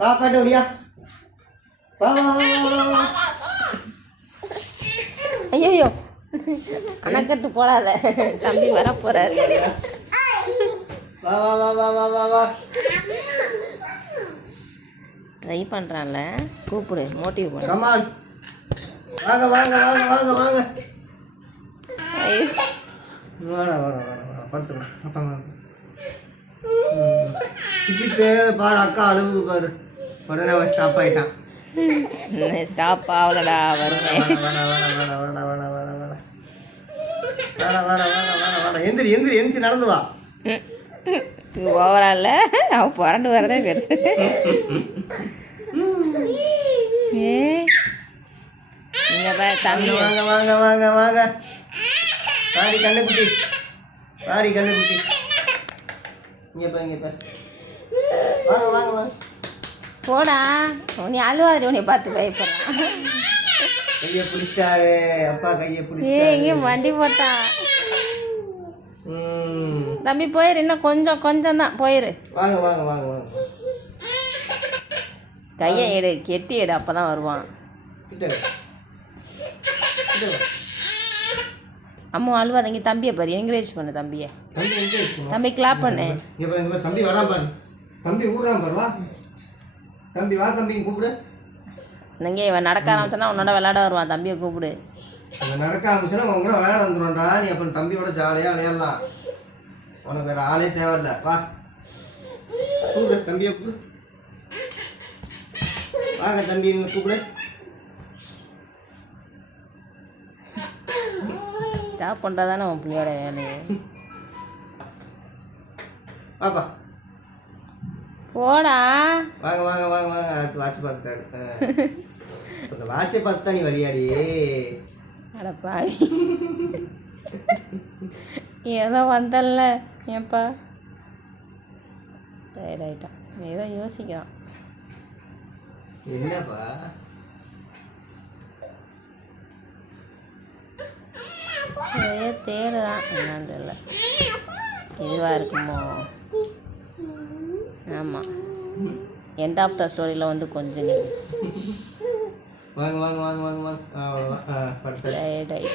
வா பாட்டு ஒடியா வா வா வா வா, வா வா ஐயோ அணைக்கட்டு போடாத தம்பி வர போறாரு வா வா வா வா வா வா ட்ரை பண்ணுறான்ல கூப்பிடு மோட்டிவ் பண்ணு கமான் வாங்க வாங்க வாங்க வாங்க வாங்க வாடா வாடா வாடா வாடா படுத்துக்கலாம் சிரிச்சுட்டு பாரு அக்கா அழுகுது பாரு உடனே அவன் ஸ்டாப் ஆயிட்டான் ஸ்டாப் ஆகலடா வருவேன் எந்திரி எந்திரி எந்திரிச்சு நடந்து வா ஓவரால் அவன் புரண்டு வரதே பெருசு ஏ இங்கே தம்பி வாங்க வாங்க வாங்க வாங்க வாடி கண்ணுக்குட்டி வாடி கண்ணுக்குட்டி இங்கே பாருங்க இப்போ வாங்க வாங்க வாங்க. போடா. நீ அழுவாதிரி உன்னை பார்த்து பயப்படுறான் கையை பிடிச்சிட்டாரு. அப்பா கையை ஏ பிடிச்சிட்டாரு. எங்கேயும் வண்டி போட்டான். தம்பி போயிரு. இன்னும் கொஞ்சம் கொஞ்சம் தான். போயிரு. வாங்க வாங்க வாங்க வாங்க. கையை எடு கெட்டி எடு அப்போ தான் வருவான். அம்மா அழுவாதங்க தம்பியை பாரு. என்கரேஜ் பண்ணு தம்பியை. தம்பி கிளாப் பண்ணு. தம்பி வரான் பாரு. தம்பி ஊடுறான் பாரு வா. தம்பி வா தம்பிங்க கூப்பிடு. இங்கே இவன் நடக்க ஆரம்பிச்சானா உன்னோட விளையாட வருவான் தம்பியை கூப்பிடு. அவன் நடக்க ஆரம்பிச்சுன்னா அவன் கூட விளையாட வந்துடும்டா நீ அப்புறம் தம்பியோட ஜாலியாக விளையாடலாம். உனக்கு வேற ஆளே தேவையில்ல. வா. கூப்பிடு தம்பியை கூப்பிடு. வாங்க தம்பி கூப்பிடு. ஸ்டாப் பண்ணுறது தானே உன் பிள்ளையோட வேலையை. வாப்பா. போடா. வாங்க வாங்க வாங்க வாங்க. அடுத்து வாட்ச் பார்த்துட்டாரு இந்த வாட்சை பார்த்து தான் நீ விளையாடி அடப்பாவி ஏதோ வந்தல்ல ஏப்பா டயர்ட் ஆயிட்டான். ஏதோ யோசிக்கிறான். என்னப்பா? ஏதோ தேடுறான். என்னன்னு தெரியல. இதுவாக இருக்குமோ? ஆமாம் எண்ட் ஆஃப் த ஸ்டோரியில் வந்து கொஞ்சம் நீ வாங்க வாங்க வாங்க வாங்க வாங்க. அவ்வளோதான்